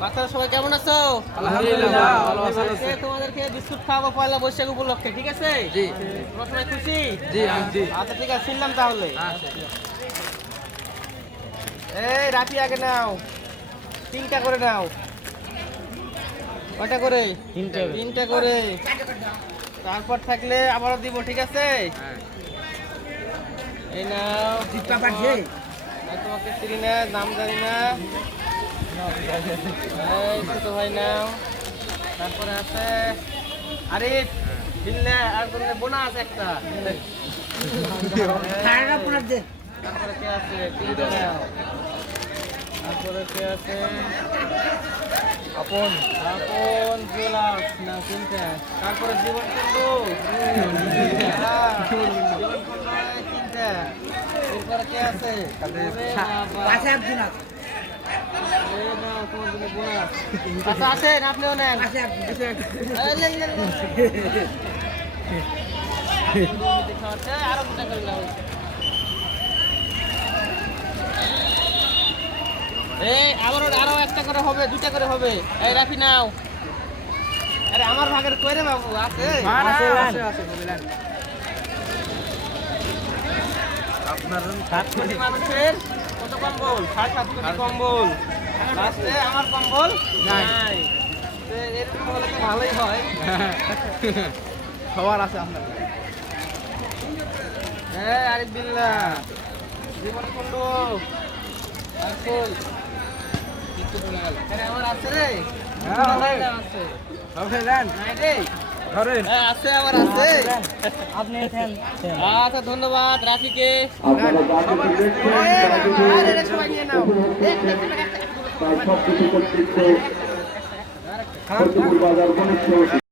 বাচ্চারা সবাই কেমন আছো? আলহামদুলিল্লাহ ভালো আছি। তোমাদেরকে বিস্কুট খাওয়াবো পয়লা বৈশাখ উপলক্ষে, ঠিক আছে? জি তোমরা সবাই খুশি? জি জি। আচ্ছা ঠিক আছে, শুনলাম তাহলে। এই রাফি আগে নাও, 3টা করে নাও। কয়টা করে? 3টা করে। তারপর থাকলে আবারও দিব, ঠিক আছে? এই নাও। তোমাকে চিনি না, নাম জানি না। এই ছোট ভাই নাও। তারপরে আছে আরিফ, বিল্লা, আর বোনাস একটা। তারপরে কে আছে? 3টা নাও। তারপরে কে আছে? আপন আপন জুয়েলার্স না 3টা। তারপরে জীবন কুন্ডু, জীবন কুন্ডু 3টা। এরপরে কে আছে? এই নাও তোমার জন্য বোনাস। আচ্ছা আসেন, আপনিও নেন। এই লেন, লেন, লেন। খাওয়াচ্ছে, আরো 2টা করে নাও। এই আরো একটা করে হবে, 2টা করে হবে। এই রাফি নাও। আরে আমার ভাগের কইরে বাবু আছে। আছে বললেন আপনার 7 কোটি মানুষের কত কম্বল? 7 কোটি কম্বল। লাস্টে আমার কম্বল নাই। তো এরকম হলে তো ভালোই হয়। সবার আছে আপনার। হ্যাঁ আরিফ বিল্লাহ, জীবন কুন্ডু, আকুল। কিছু ভুলে গেল। আরে আমার আছে রে। হ্যাঁ, আছে। ওকে দেন নাই রে। ধরেন। হ্যাঁ আছে, আমার আছে। আপনি দেন। আচ্ছা ধন্যবাদ রাফিকে। আপনারা যাকে দিবেন আরে রে, সবাই নিয়ে নাও। তার সবকিছু কর্তৃত্ব ফতেপুর বাজার গণেশ